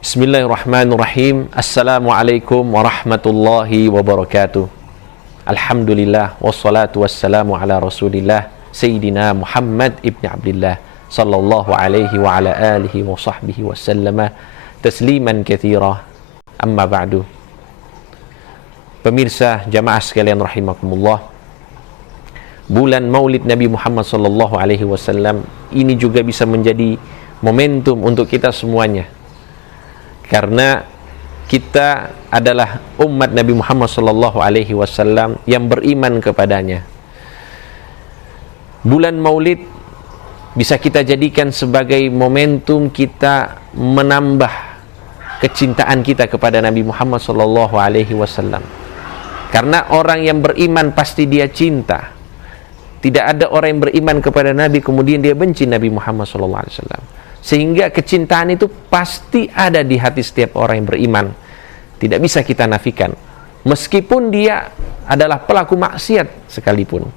Bismillahirrahmanirrahim. Assalamualaikum warahmatullahi wabarakatuh. Alhamdulillah wassalatu wassalamu ala Rasulillah Sayyidina Muhammad ibn Abdillah sallallahu alaihi wa ala alihi wa sahbihi wa sallama tasliman katsira. Amma ba'du. Pemirsa jamaah sekalian rahimakumullah, bulan Maulid Nabi Muhammad sallallahu alaihi wasallam ini juga bisa menjadi momentum untuk kita semuanya. Karena kita adalah umat Nabi Muhammad sallallahu alaihi wasallam yang beriman kepadanya. Bulan Maulid bisa kita jadikan sebagai momentum kita menambah kecintaan kita kepada Nabi Muhammad sallallahu alaihi wasallam. Karena orang yang beriman pasti dia cinta. Tidak ada orang yang beriman kepada Nabi kemudian dia benci Nabi Muhammad sallallahu alaihi wasallam. Sehingga kecintaan itu pasti ada di hati setiap orang yang beriman. Tidak bisa kita nafikan. Meskipun dia adalah pelaku maksiat sekalipun.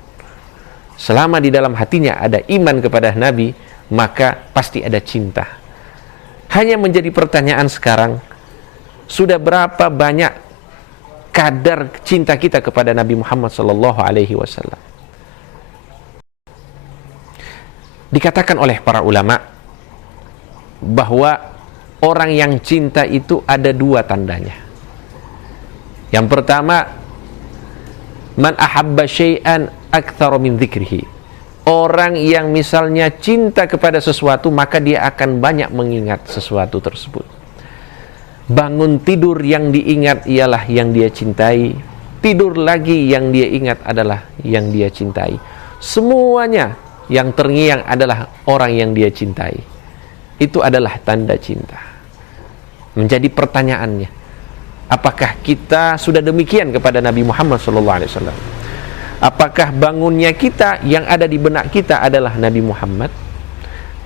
Selama di dalam hatinya ada iman kepada Nabi, maka pasti ada cinta. Hanya menjadi pertanyaan sekarang, sudah berapa banyak kadar cinta kita kepada Nabi Muhammad sallallahu alaihi wasallam? Dikatakan oleh para ulama bahwa orang yang cinta itu ada dua tandanya. Yang pertama, man ahabba syai'an aktsara min dzikrihi. Orang yang misalnya cinta kepada sesuatu, maka dia akan banyak mengingat sesuatu tersebut. Bangun tidur yang diingat ialah yang dia cintai. Tidur lagi yang dia ingat adalah yang dia cintai. Semuanya yang terngiang adalah orang yang dia cintai. Itu adalah tanda cinta. Menjadi pertanyaannya, apakah kita sudah demikian kepada Nabi Muhammad SAW? Apakah bangunnya kita yang ada di benak kita adalah Nabi Muhammad?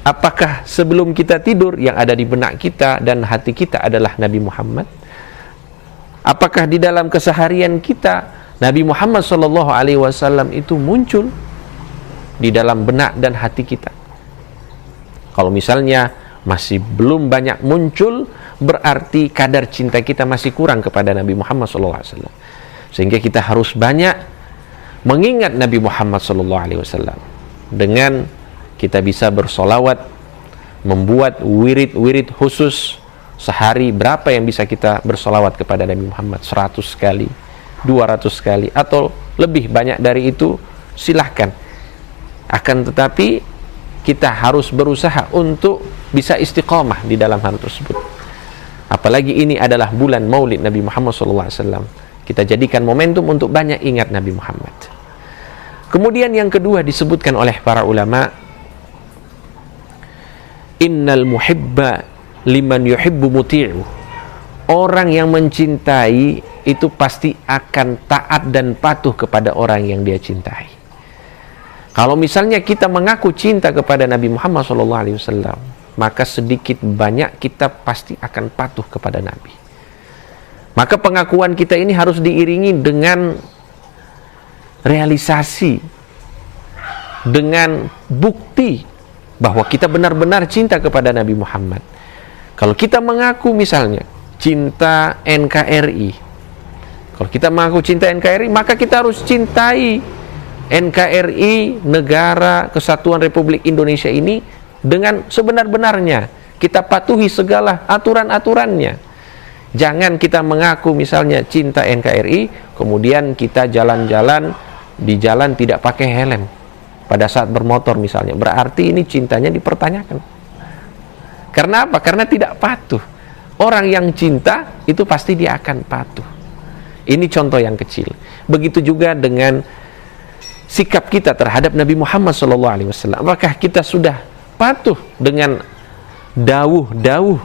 Apakah sebelum kita tidur yang ada di benak kita dan hati kita adalah Nabi Muhammad? Apakah di dalam keseharian kita Nabi Muhammad SAW itu muncul di dalam benak dan hati kita? Kalau misalnya masih belum banyak muncul, berarti kadar cinta kita masih kurang kepada Nabi Muhammad SAW. Sehingga kita harus banyak mengingat Nabi Muhammad SAW. Dengan kita bisa bersolawat, membuat wirid-wirid khusus sehari. Berapa yang bisa kita bersolawat kepada Nabi Muhammad? 100 kali, 200 kali, atau lebih banyak dari itu, silahkan. Akan tetapi kita harus berusaha untuk bisa istiqamah di dalam hal tersebut. Apalagi ini adalah bulan Maulid Nabi Muhammad SAW. Kita jadikan momentum untuk banyak ingat Nabi Muhammad. Kemudian yang kedua disebutkan oleh para ulama, innal muhibba liman yuhibbu muti'u. Orang yang mencintai itu pasti akan taat dan patuh kepada orang yang dia cintai. Kalau misalnya kita mengaku cinta kepada Nabi Muhammad SAW, maka sedikit banyak kita pasti akan patuh kepada Nabi. Maka pengakuan kita ini harus diiringi dengan realisasi, dengan bukti bahwa kita benar-benar cinta kepada Nabi Muhammad. Kalau kita mengaku misalnya cinta NKRI, kalau kita mengaku cinta NKRI, maka kita harus cintai NKRI, Negara Kesatuan Republik Indonesia ini dengan sebenar-benarnya. Kita patuhi segala aturan-aturannya. Jangan kita mengaku misalnya cinta NKRI, kemudian kita jalan-jalan di jalan tidak pakai helm pada saat bermotor misalnya. Berarti ini cintanya dipertanyakan. Karena apa? Karena tidak patuh. Orang yang cinta itu pasti dia akan patuh. Ini contoh yang kecil. Begitu juga dengan sikap kita terhadap Nabi Muhammad SAW. Apakah kita sudah patuh dengan dawuh-dawuh,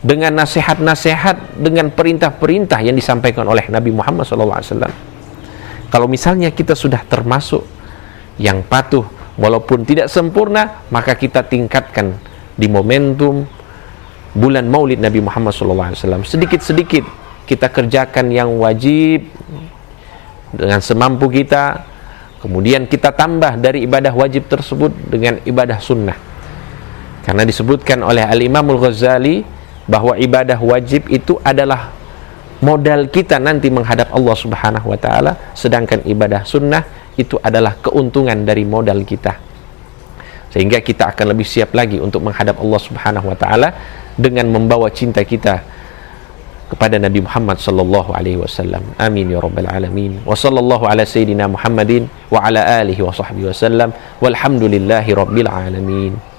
dengan nasihat-nasihat, dengan perintah-perintah yang disampaikan oleh Nabi Muhammad SAW? Kalau misalnya kita sudah termasuk yang patuh, walaupun tidak sempurna, maka kita tingkatkan di momentum bulan Maulid Nabi Muhammad SAW. Sedikit-sedikit kita kerjakan yang wajib dengan semampu kita. Kemudian kita tambah dari ibadah wajib tersebut dengan ibadah sunnah. Karena disebutkan oleh Al-Imamul Ghazali bahwa ibadah wajib itu adalah modal kita nanti menghadap Allah Subhanahu wa taala, sedangkan ibadah sunnah itu adalah keuntungan dari modal kita. Sehingga kita akan lebih siap lagi untuk menghadap Allah Subhanahu wa taala dengan membawa cinta kita kepada Nabi Muhammad sallallahu alaihi wasallam. Amin ya rabbal alamin. Wa sallallahu ala sayyidina Muhammadin wa ala alihi wa sahbihi wasallam. Walhamdulillahi rabbil alamin.